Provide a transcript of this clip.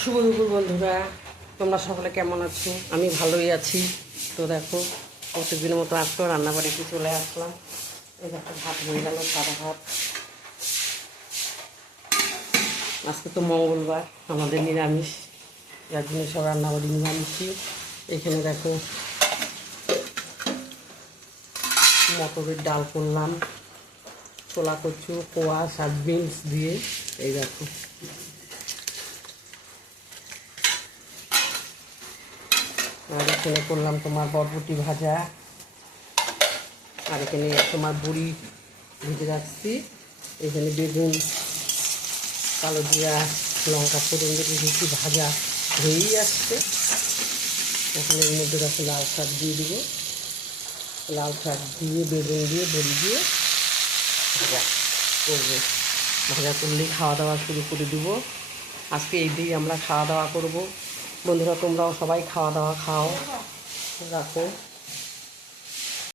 শুভ দুপুর বন্ধুরা, তোমরা সকলে কেমন আছো? আমি ভালোই আছি। তো দেখো, প্রত্যেকদিনের মতো আজকেও রান্নাবাড়িতে চলে আসলাম। এই দেখো, ভাত হয়ে গেল, সাদা ভাত। আজকে তো মঙ্গলবার, আমাদের নিরামিষ, যার জন্য সব রান্নাবাড়ি নিরামিষই। এখানে দেখো, মটরের ডাল করলাম, ছোলা কচু, কোয়াশ আর বিনস দিয়ে। এই দেখো, আর এখানে করলাম তোমার বরবটি ভাজা, আর এখানে তোমার বড়ি ভেজে রাখছি। এখানে বেগুন, কালো জিরা, লঙ্কা ফোড়ন দিয়ে ভেজে ভাজা হয়েই আসছে। এখানে এর মধ্যে দেখো লাল শাক দিয়ে দিব, লাল শাক দিয়ে বেগুন দিয়ে বড়ি দিয়ে ভাজা করবো। ভাজা করলেই খাওয়া দাওয়া শুরু করে দেবো। আজকে এই দিয়েই আমরা খাওয়া দাওয়া করব। বন্ধুরা, তোমরাও সবাই খাওয়া দাওয়া খাও, রাখো।